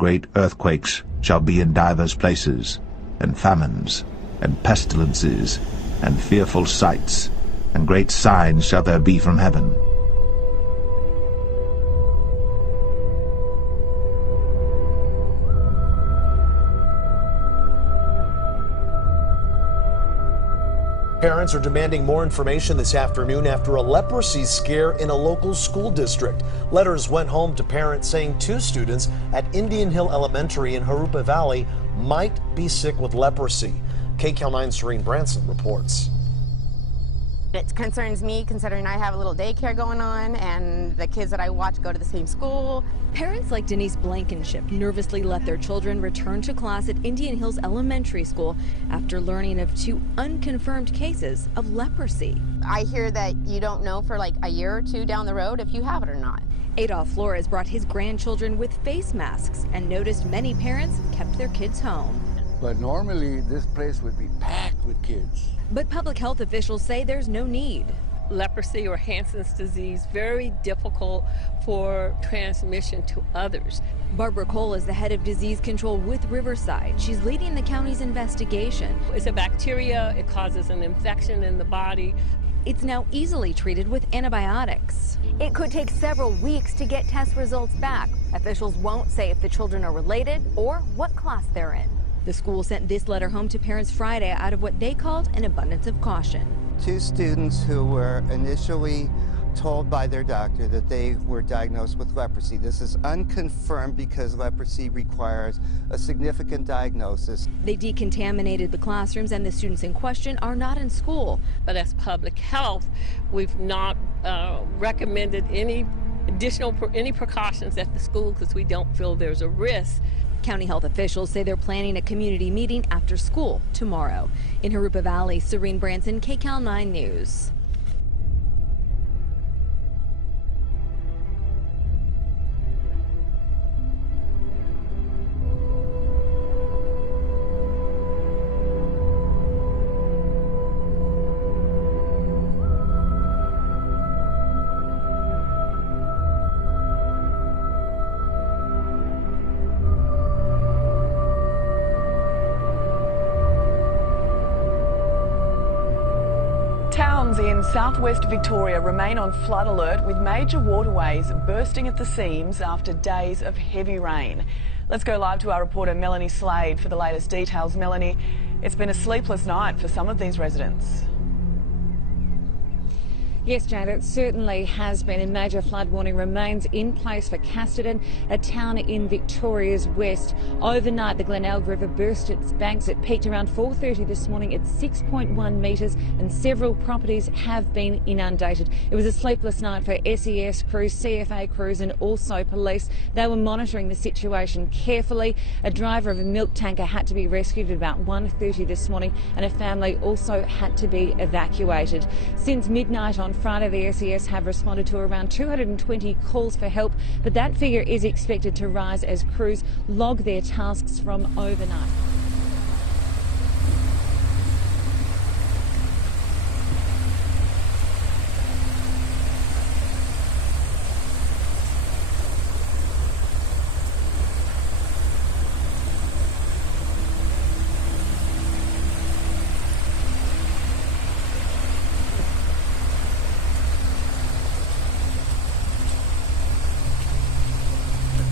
great earthquakes shall be in divers places, and famines, and pestilences, and fearful sights, and great signs shall there be from heaven. Parents are demanding more information this afternoon after a leprosy scare in a local school district. Letters went home to parents saying 2 students at Indian Hill Elementary in Jurupa Valley might be sick with leprosy. KCAL 9's Serene Branson reports. It concerns me considering I have a little daycare going on and the kids that I watch go to the same school. Parents like Denise Blankenship nervously let their children return to class at Indian Hills Elementary School after learning of 2 unconfirmed cases of leprosy. I hear that you don't know for like a year or 2 down the road if you have it or not. Adolf Flores brought his grandchildren with face masks and noticed many parents kept their kids home. But normally this place would be packed with kids. But public health officials say there's no need. Leprosy or Hansen's disease, very difficult for transmission to others. Barbara Cole is the head of disease control with Riverside. She's leading the county's investigation. It's a bacteria, it causes an infection in the body. It's now easily treated with antibiotics. It could take several weeks to get test results back. Officials won't say if the children are related or what class they're in. The school sent this letter home to parents Friday out of what they called an abundance of caution. 2 students who were initially told by their doctor that they were diagnosed with leprosy. This is unconfirmed because leprosy requires a significant diagnosis. They decontaminated the classrooms and the students in question are not in school. But as public health, we've not recommended any precautions at the school because we don't feel there's a risk. County health officials say they're planning a community meeting after school tomorrow. In Jurupa Valley, Serene Branson, KCAL 9 News. Towns in southwest Victoria remain on flood alert with major waterways bursting at the seams after days of heavy rain. Let's go live to our reporter Melanie Slade for the latest details. Melanie, it's been a sleepless night for some of these residents. Yes, Jade, it certainly has been. A major flood warning remains in place for Casterton, a town in Victoria's west. Overnight, the Glenelg River burst its banks. It peaked around 4:30 this morning at 6.1 metres and several properties have been inundated. It was a sleepless night for SES crews, CFA crews and also police. They were monitoring the situation carefully. A driver of a milk tanker had to be rescued at about 1:30 this morning and a family also had to be evacuated. Since midnight on Friday, the SES have responded to around 220 calls for help, but that figure is expected to rise as crews log their tasks from overnight.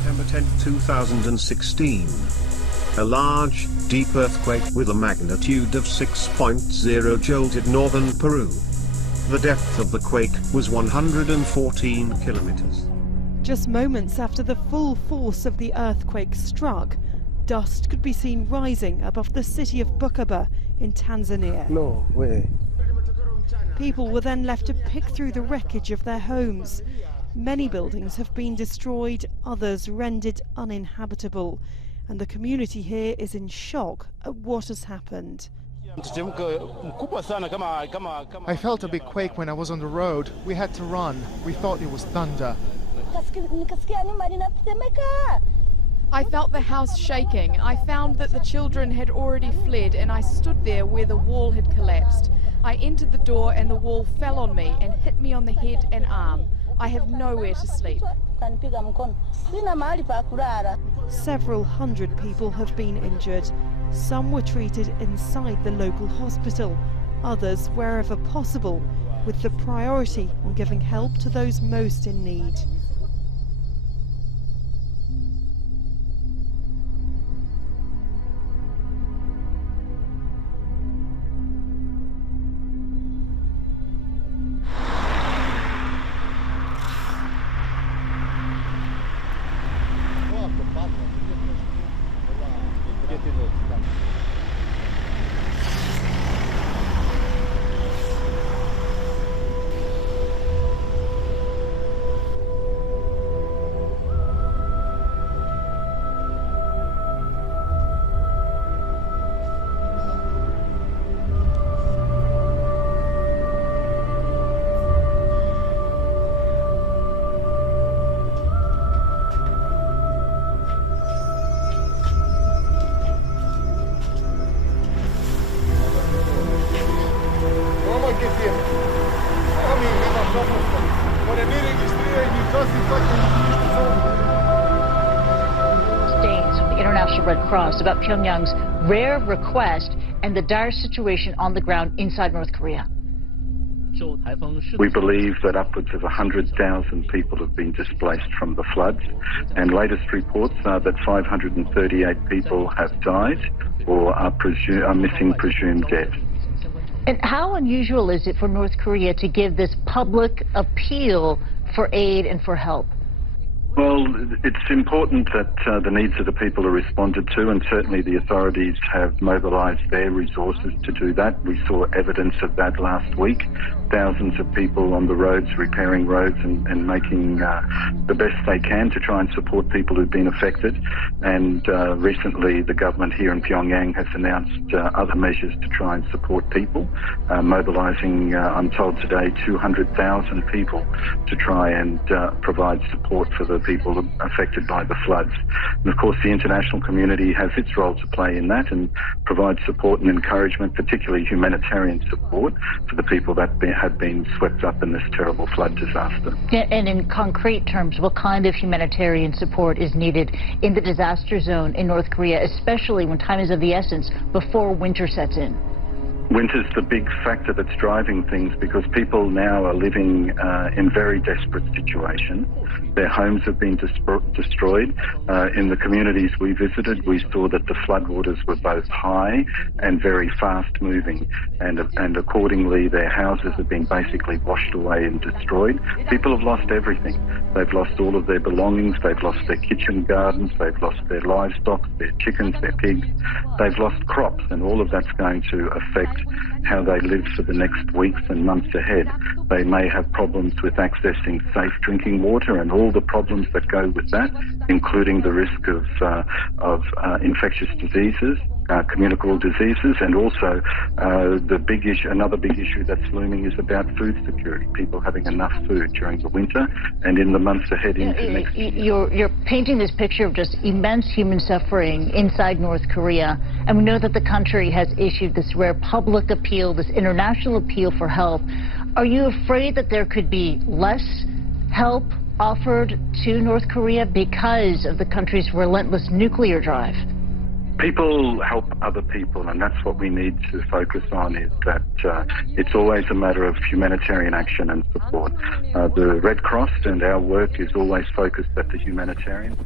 September 10, 2016. A large, deep earthquake with a magnitude of 6.0 jolted northern Peru. The depth of the quake was 114 kilometers. Just moments after the full force of the earthquake struck, dust could be seen rising above the city of Bukoba in Tanzania. No way. People were then left to pick through the wreckage of their homes. Many buildings have been destroyed, others rendered uninhabitable, and the community here is in shock at what has happened. I felt a big quake when I was on the road. We had to run. We thought it was thunder. I felt the house shaking. I found that the children had already fled and I stood there where the wall had collapsed. I entered the door and the wall fell on me and hit me on the head and arm. I have nowhere to sleep. Several hundred people have been injured. Some were treated inside the local hospital, others wherever possible, with the priority on giving help to those most in need. Stains from the International Red Cross about Pyongyang's rare request and the dire situation on the ground inside North Korea. We believe that upwards of 100,000 people have been displaced from the floods, and latest reports are that 538 people have died or are missing presumed dead. And how unusual is it for North Korea to give this public appeal for aid and for help? Well, it's important that the needs of the people are responded to, and certainly the authorities have mobilised their resources to do that. We saw evidence of that last week. Thousands of people on the roads, repairing roads and making the best they can to try and support people who've been affected. And recently the government here in Pyongyang has announced other measures to try and support people, mobilising, I'm told today, 200,000 people to try and provide support for the people affected by the floods. And of course the international community has its role to play in that and provide support and encouragement, particularly humanitarian support for the people that have been swept up in this terrible flood disaster. And in concrete terms, what kind of humanitarian support is needed in the disaster zone in North Korea, especially when time is of the essence before winter sets in? Winter's the big factor that's driving things, because people now are living in very desperate situations. Their homes have been destroyed. In the communities we visited, we saw that the floodwaters were both high and very fast moving, and accordingly their houses have been basically washed away and destroyed. People have lost everything. They've lost all of their belongings, they've lost their kitchen gardens, they've lost their livestock, their chickens, their pigs, they've lost crops, and all of that's going to affect how they live for the next weeks and months ahead. They may have problems with accessing safe drinking water and all the problems that go with that, including the risk of infectious diseases, communicable diseases, and also another big issue that's looming is about food security, people having enough food during the winter and in the months ahead into next year. You're painting this picture of just immense human suffering inside North Korea, and we know that the country has issued this rare public appeal, this international appeal for help. Are you afraid that there could be less help offered to North Korea because of the country's relentless nuclear drive? People help other people, and that's what we need to focus on, is that it's always a matter of humanitarian action and support. The Red Cross and our work is always focused at the humanitarian.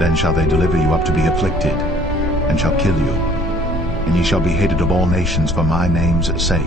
Then shall they deliver you up to be afflicted, and shall kill you, and ye shall be hated of all nations for my name's sake.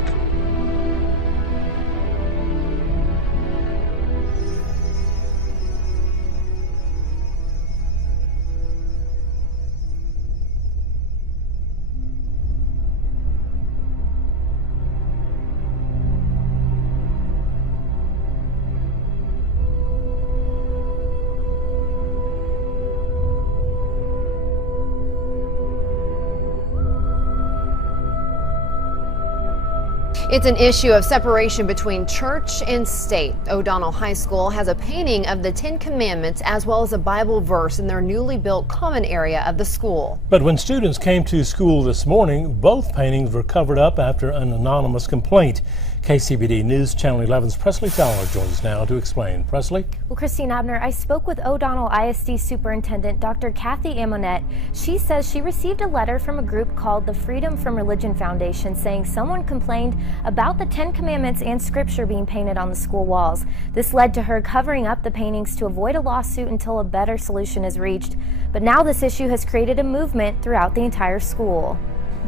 It's an issue of separation between church and state. O'Donnell High School has a painting of the Ten Commandments as well as a Bible verse in their newly built common area of the school. But when students came to school this morning, both paintings were covered up after an anonymous complaint. KCBD News Channel 11's Presley Fowler joins us now to explain. Presley? Well, Christine Abner, I spoke with O'Donnell ISD Superintendent Dr. Kathy Amonette. She says she received a letter from a group called the Freedom from Religion Foundation saying someone complained about the Ten Commandments and scripture being painted on the school walls. This led to her covering up the paintings to avoid a lawsuit until a better solution is reached. But now this issue has created a movement throughout the entire school.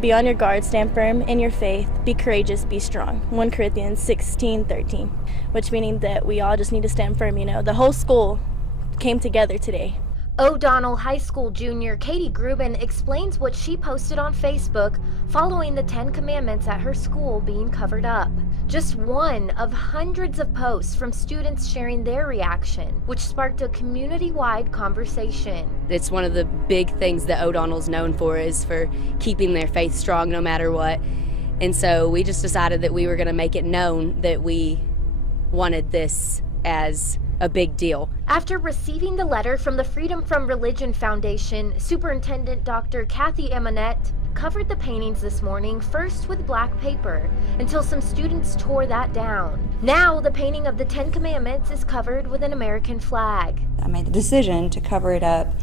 Be on your guard, stand firm in your faith, be courageous, be strong. 1 Corinthians 16:13, which meaning that we all just need to stand firm, you know. The whole school came together today. O'Donnell High School junior Katie Grubin explains what she posted on Facebook following the Ten Commandments at her school being covered up. Just one of hundreds of posts from students sharing their reaction, which sparked a community-wide conversation. It's one of the big things that O'Donnell's known for is for keeping their faith strong no matter what. And so we just decided that we were going to make it known that we wanted this as a big deal. After receiving the letter from the Freedom from Religion Foundation, Superintendent Dr. Kathy Amonette covered the paintings this morning first with black paper until some students tore that down. Now the painting of the Ten Commandments is covered with an American flag. I made the decision to cover it up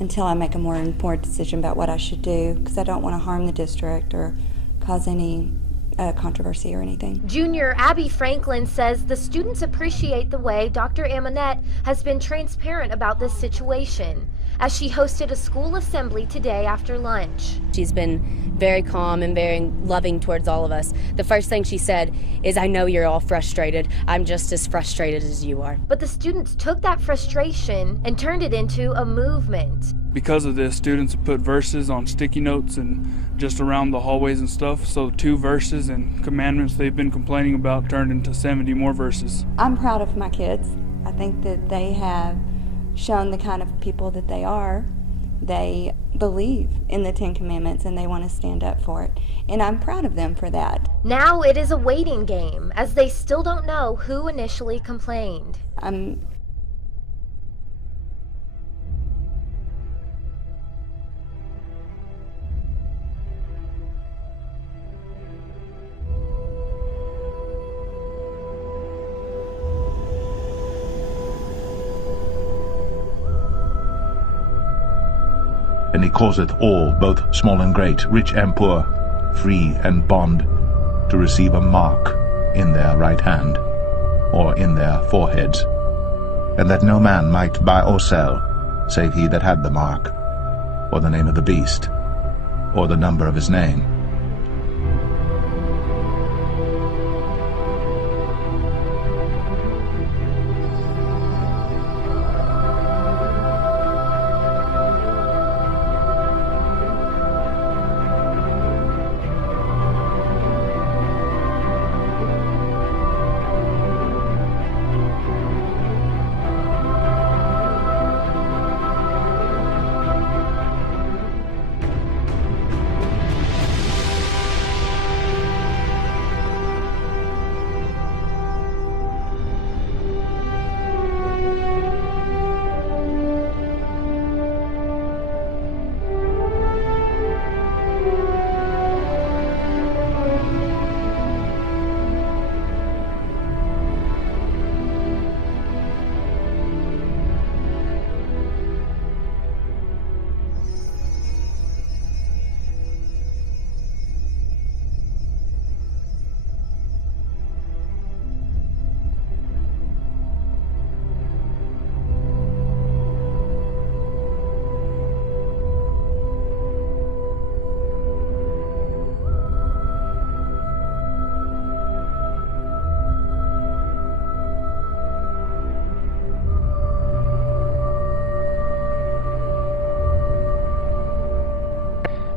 until I make a more informed decision about what I should do, because I don't want to harm the district or cause any controversy or anything. Junior Abby Franklin says the students appreciate the way Dr. Amonette has been transparent about this situation as she hosted a school assembly today after lunch. She's been very calm and very loving towards all of us. The first thing she said is, I know you're all frustrated. I'm just as frustrated as you are. But the students took that frustration and turned it into a movement. Because of this, students have put verses on sticky notes and just around the hallways and stuff. So 2 verses and commandments they've been complaining about turned into 70 more verses. I'm proud of my kids. I think that they have shown the kind of people that they are. They believe in the Ten Commandments and they want to stand up for it. And I'm proud of them for that. Now it is a waiting game as they still don't know who initially complained. And he causeth all, both small and great, rich and poor, free and bond, to receive a mark in their right hand, or in their foreheads, and that no man might buy or sell, save he that had the mark, or the name of the beast, or the number of his name.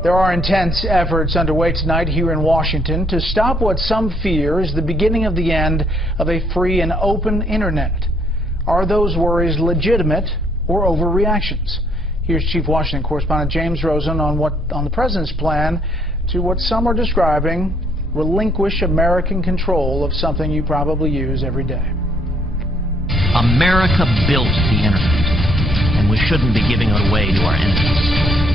There are intense efforts underway tonight here in Washington to stop what some fear is the beginning of the end of a free and open internet. Are those worries legitimate or overreactions? Here's Chief Washington correspondent James Rosen on the president's plan to what some are describing relinquish American control of something you probably use every day. America built the internet, and we shouldn't be giving it away to our enemies.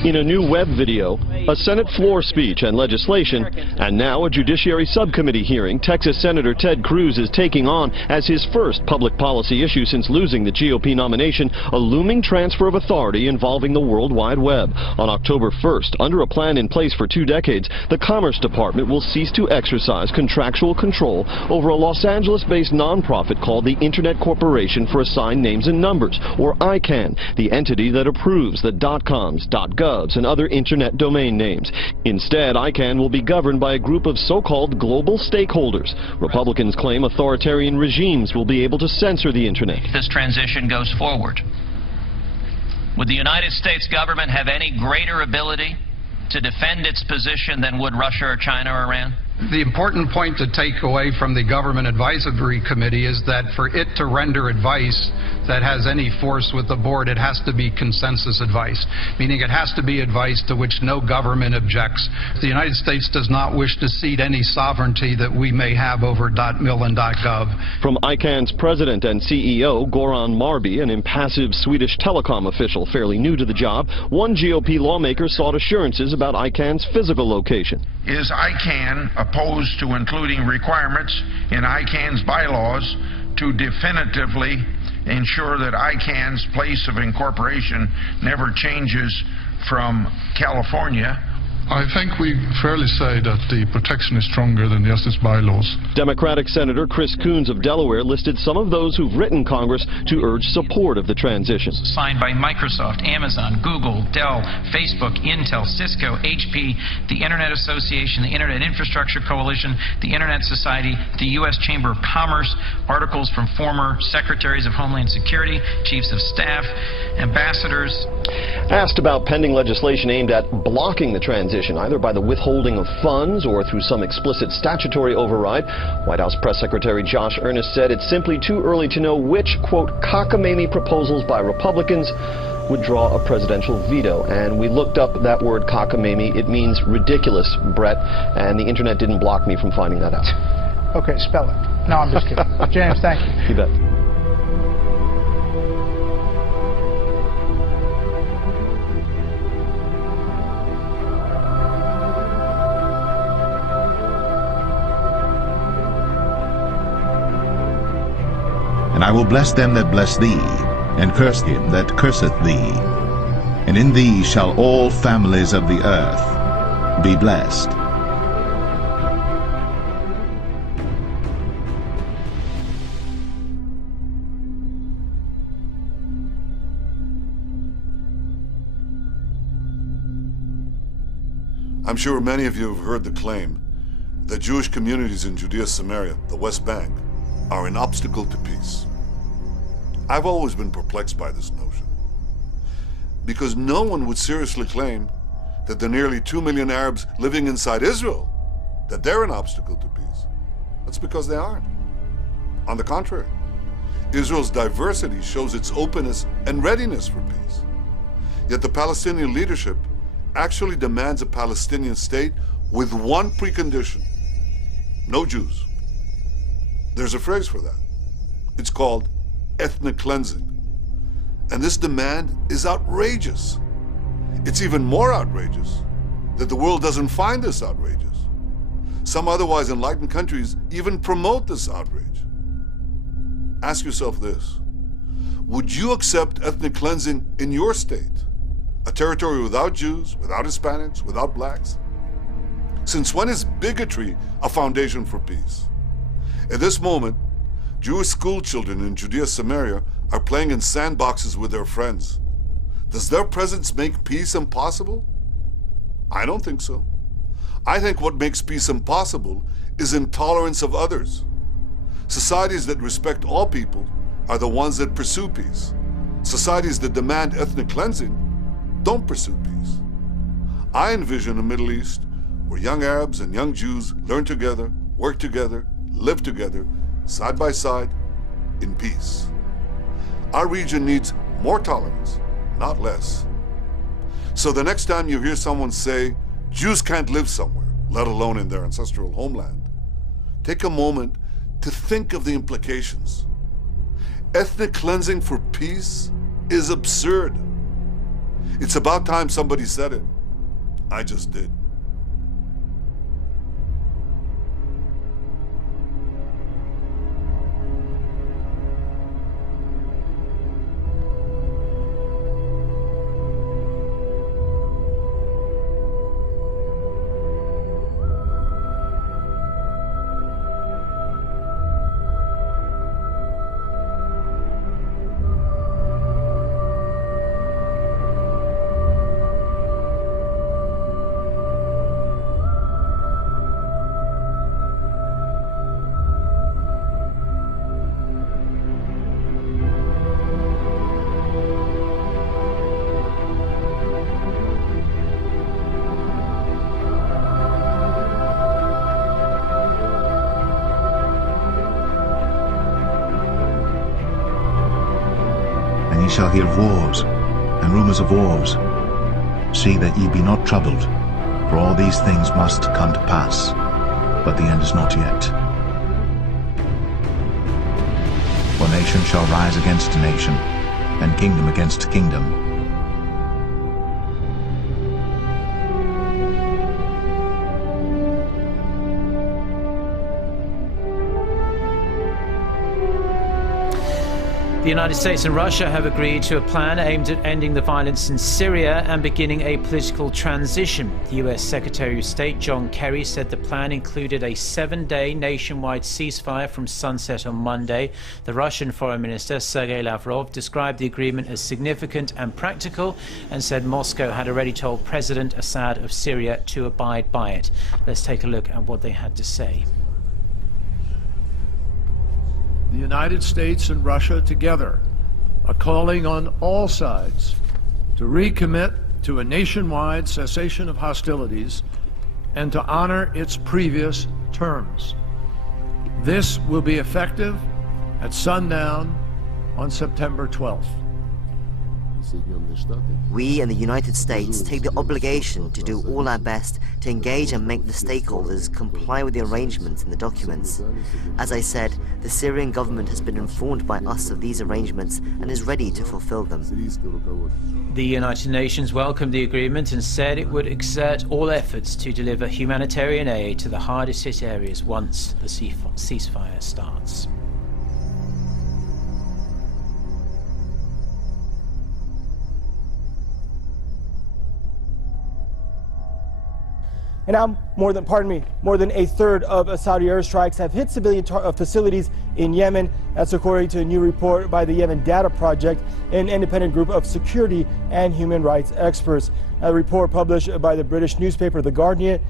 In a new web video, a Senate floor speech and legislation, and now a Judiciary Subcommittee hearing Texas Senator Ted Cruz is taking on as his first public policy issue since losing the GOP nomination, a looming transfer of authority involving the World Wide Web. On October 1st, under a plan in place for 2 decades, the Commerce Department will cease to exercise contractual control over a Los Angeles-based nonprofit called the Internet Corporation for Assigned Names and Numbers, or ICANN, the entity that approves the .coms, .govs, and other internet domain names. Instead, ICANN will be governed by a group of so-called global stakeholders. Republicans claim authoritarian regimes will be able to censor the internet. If this transition goes forward, would the United States government have any greater ability to defend its position than would Russia or China or Iran? The important point to take away from the Government Advisory Committee is that for it to render advice that has any force with the board, it has to be consensus advice, meaning it has to be advice to which no government objects. The United States does not wish to cede any sovereignty that we may have over .mil and .gov. From ICANN's president and CEO, Goran Marby, an impassive Swedish telecom official fairly new to the job, one GOP lawmaker sought assurances about ICANN's physical location. Is ICANN opposed to including requirements in ICANN's bylaws to definitively ensure that ICANN's place of incorporation never changes from California? I think we fairly say that the protection is stronger than the justice bylaws. Democratic Senator Chris Coons of Delaware listed some of those who've written Congress to urge support of the transition. Signed by Microsoft, Amazon, Google, Dell, Facebook, Intel, Cisco, HP, the Internet Association, the Internet Infrastructure Coalition, the Internet Society, the U.S. Chamber of Commerce, articles from former Secretaries of Homeland Security, Chiefs of Staff, ambassadors. Asked about pending legislation aimed at blocking the transition, either by the withholding of funds or through some explicit statutory override, White House Press Secretary Josh Earnest said it's simply too early to know which, quote, cockamamie proposals by Republicans would draw a presidential veto. And we looked up that word cockamamie. It means ridiculous, Brett, and the internet didn't block me from finding that out. Okay, spell it. No, I'm just kidding. James, thank you. You bet. And I will bless them that bless thee, and curse him that curseth thee. And in thee shall all families of the earth be blessed. I'm sure many of you have heard the claim that Jewish communities in Judea Samaria, the West Bank, are an obstacle to peace. I've always been perplexed by this notion, because no one would seriously claim that the nearly 2 million Arabs living inside Israel, that they're an obstacle to peace. That's because they aren't. On the contrary, Israel's diversity shows its openness and readiness for peace. Yet the Palestinian leadership actually demands a Palestinian state with one precondition: no Jews. There's a phrase for that. It's called ethnic cleansing. And this demand is outrageous. It's even more outrageous that the world doesn't find this outrageous. Some otherwise enlightened countries even promote this outrage. Ask yourself this: would you accept ethnic cleansing in your state? A territory without Jews, without Hispanics, without blacks? Since when is bigotry a foundation for peace? At this moment, Jewish school children in Judea Samaria are playing in sandboxes with their friends. Does their presence make peace impossible? I don't think so. I think what makes peace impossible is intolerance of others. Societies that respect all people are the ones that pursue peace. Societies that demand ethnic cleansing don't pursue peace. I envision a Middle East where young Arabs and young Jews learn together, work together, live together, side by side, in peace. Our region needs more tolerance, not less. So the next time you hear someone say, Jews can't live somewhere, let alone in their ancestral homeland, take a moment to think of the implications. Ethnic cleansing for peace is absurd. It's about time somebody said it. I just did. Ye shall hear of wars, and rumours of wars. See that ye be not troubled, for all these things must come to pass, but the end is not yet. For nation shall rise against nation, and kingdom against kingdom. The United States and Russia have agreed to a plan aimed at ending the violence in Syria and beginning a political transition. The U.S. Secretary of State John Kerry said the plan included a 7-day nationwide ceasefire from sunset on Monday. The Russian Foreign Minister Sergei Lavrov described the agreement as significant and practical and said Moscow had already told President Assad of Syria to abide by it. Let's take a look at what they had to say. The United States and Russia together are calling on all sides to recommit to a nationwide cessation of hostilities and to honor its previous terms. This will be effective at sundown on September 12th. We in the United States take the obligation to do all our best to engage and make the stakeholders comply with the arrangements in the documents. As I said, the Syrian government has been informed by us of these arrangements and is ready to fulfill them. The United Nations welcomed the agreement and said it would exert all efforts to deliver humanitarian aid to the hardest hit areas once the ceasefire starts. And now, more than a third of Saudi airstrikes have hit civilian facilities in Yemen. That's according to a new report by the Yemen Data Project, an independent group of security and human rights experts. A report published by the British newspaper The Guardian,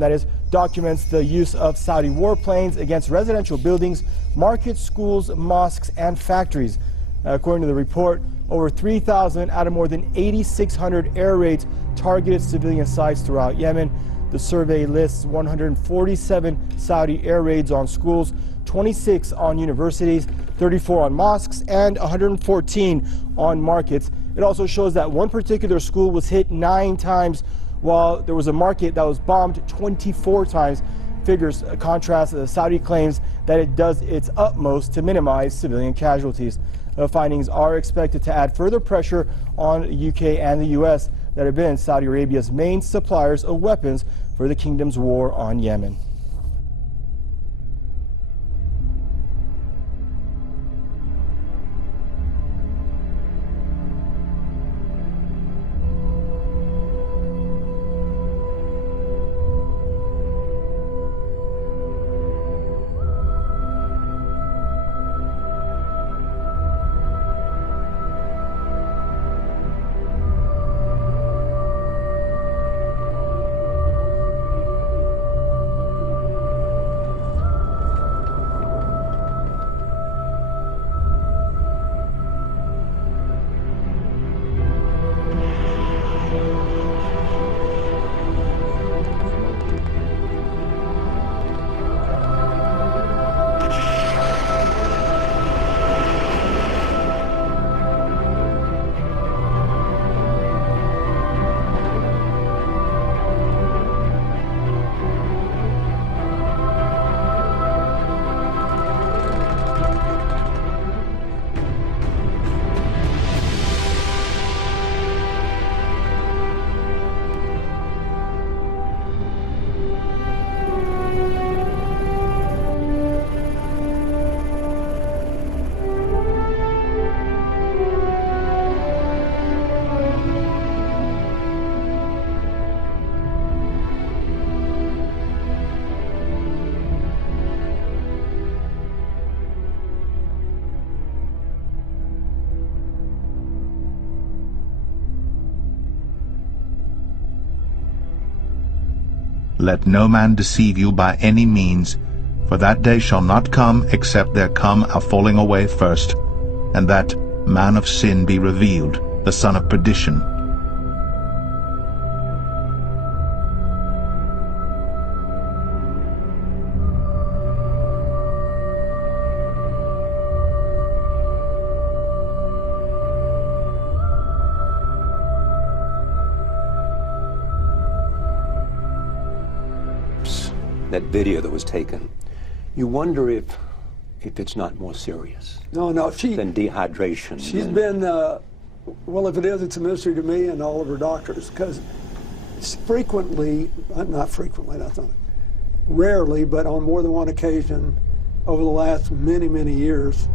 that is, documents the use of Saudi warplanes against residential buildings, markets, schools, mosques, and factories. According to the report, over 3,000 out of more than 8,600 air raids targeted civilian sites throughout Yemen. The survey lists 147 Saudi air raids on schools, 26 on universities, 34 on mosques, and 114 on markets. It also shows that one particular school was hit 9 times, while there was a market that was bombed 24 times. Figures contrast the Saudi claims that it does its utmost to minimize civilian casualties. The findings are expected to add further pressure on the UK and the US that have been Saudi Arabia's main suppliers of weapons for the kingdom's war on Yemen. Let no man deceive you by any means, for that day shall not come except there come a falling away first, and that man of sin be revealed, the son of perdition. That video that was taken, you wonder if it's not more serious. No, than dehydration. She's been, well, if it is, it's a mystery to me and all of her doctors, because frequently, rarely, but on more than one occasion over the last many, many years,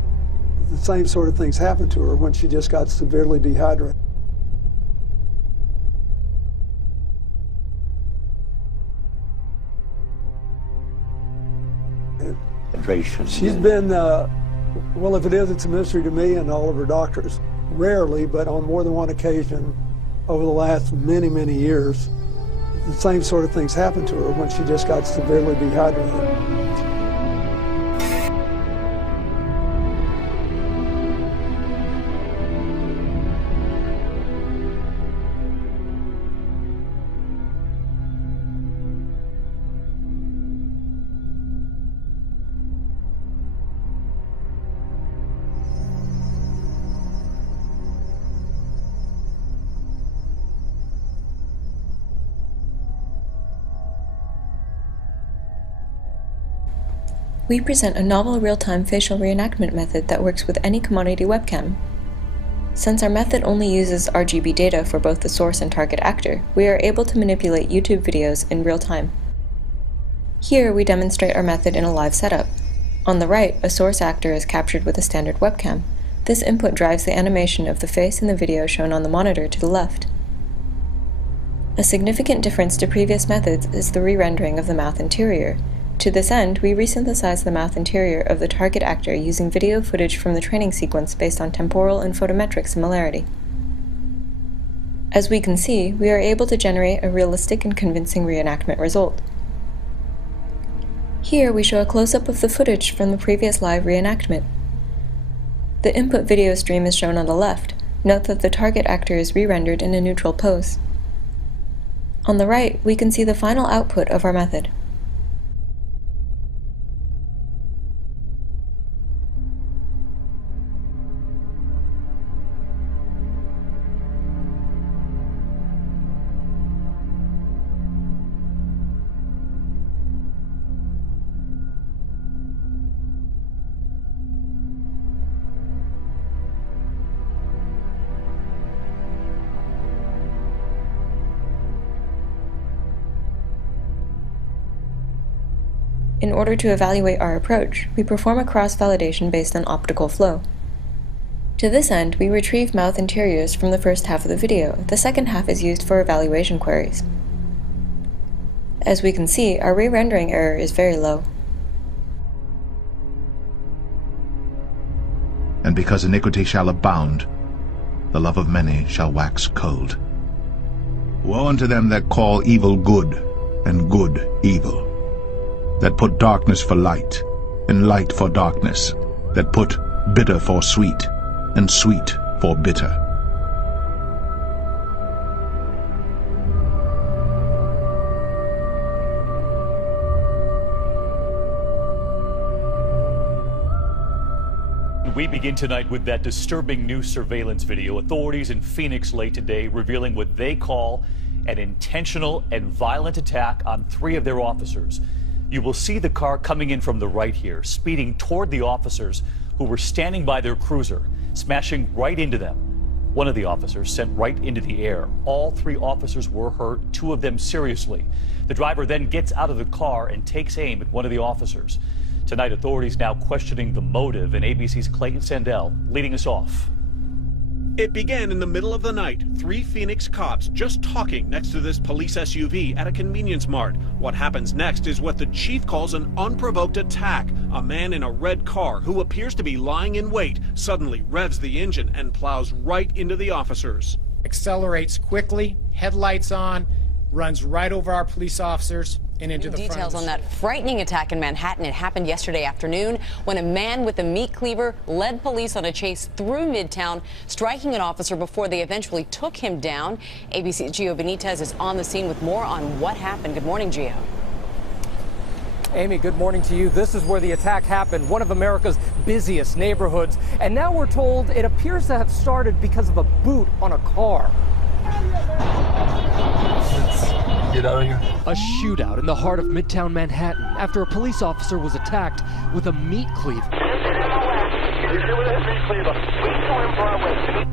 the same sort of things happened to her when she just got severely dehydrated. She's been, well, if it is, it's a mystery to me and all of her doctors. Rarely, but on more than one occasion over the last many, many years, the same sort of things happened to her when she just got severely dehydrated. We present a novel real-time facial reenactment method that works with any commodity webcam. Since our method only uses RGB data for both the source and target actor, we are able to manipulate YouTube videos in real time. Here we demonstrate our method in a live setup. On the right, a source actor is captured with a standard webcam. This input drives the animation of the face in the video shown on the monitor to the left. A significant difference to previous methods is the re-rendering of the mouth interior. To this end, we resynthesize the mouth interior of the target actor using video footage from the training sequence based on temporal and photometric similarity. As we can see, we are able to generate a realistic and convincing reenactment result. Here we show a close-up of the footage from the previous live reenactment. The input video stream is shown on the left. Note that the target actor is re-rendered in a neutral pose. On the right, we can see the final output of our method. In order to evaluate our approach, we perform a cross-validation based on optical flow. To this end, we retrieve mouth interiors from the first half of the video. The second half is used for evaluation queries. As we can see, our re-rendering error is very low. And because iniquity shall abound, the love of many shall wax cold. Woe unto them that call evil good, and good evil, that put darkness for light, and light for darkness, that put bitter for sweet, and sweet for bitter. We begin tonight with that disturbing new surveillance video. Authorities in Phoenix late today revealing what they call an intentional and violent attack on 3 of their officers. You will see the car coming in from the right here, speeding toward the officers who were standing by their cruiser, smashing right into them. One of the officers sent right into the air. All 3 officers were hurt, 2 of them seriously. The driver then gets out of the car and takes aim at one of the officers. Tonight, authorities now questioning the motive, and ABC's Clayton Sandell leading us off. It began in the middle of the night. 3 Phoenix cops just talking next to this police SUV at a convenience mart. What happens next is what the chief calls an unprovoked attack. A man in a red car who appears to be lying in wait suddenly revs the engine and plows right into the officers. Accelerates quickly, headlights on, runs right over our police officers, and into the front. Details on that frightening attack in Manhattan. It happened yesterday afternoon when a man with a meat cleaver led police on a chase through Midtown, striking an officer before they eventually took him down. ABC's Gio Benitez is on the scene with more on what happened. Good morning, Gio. Amy, good morning to you. This is where the attack happened, one of America's busiest neighborhoods. And now we're told it appears to have started because of a boot on a car. Get out of here. A shootout in the heart of Midtown Manhattan after a police officer was attacked with a meat cleaver.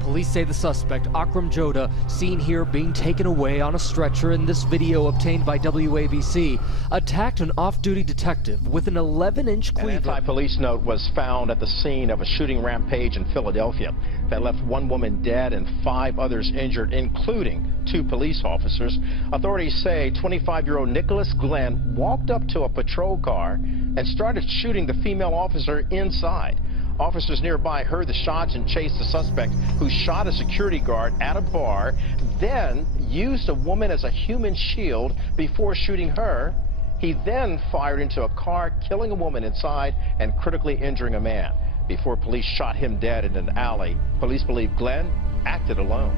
Police say the suspect, Akram Joda, seen here being taken away on a stretcher in this video obtained by WABC, attacked an off-duty detective with an 11-inch cleaver. An anti-police note was found at the scene of a shooting rampage in Philadelphia that left one woman dead and 5 others injured, including 2 police officers. Authorities say 25-year-old Nicholas Glenn walked up to a patrol car and started shooting the female officer inside. Officers nearby heard the shots and chased the suspect, who shot a security guard at a bar, then used a woman as a human shield before shooting her. He then fired into a car, killing a woman inside and critically injuring a man. Before police shot him dead in an alley, police believe Glenn acted alone.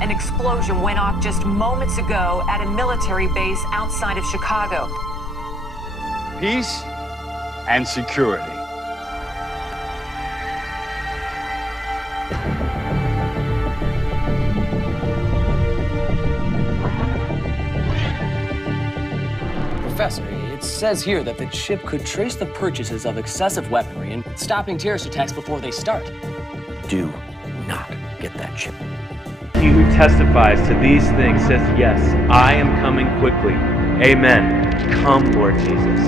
An explosion went off just moments ago at a military base outside of Chicago. Peace and security. Professor, it says here that the chip could trace the purchases of excessive weaponry and stopping terrorist attacks before they start. Do not get that chip. He who testifies to these things says, yes, I am coming quickly. Amen. Come, Lord Jesus.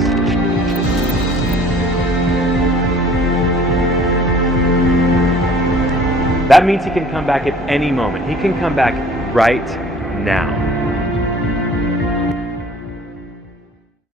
That means he can come back at any moment. He can come back right now.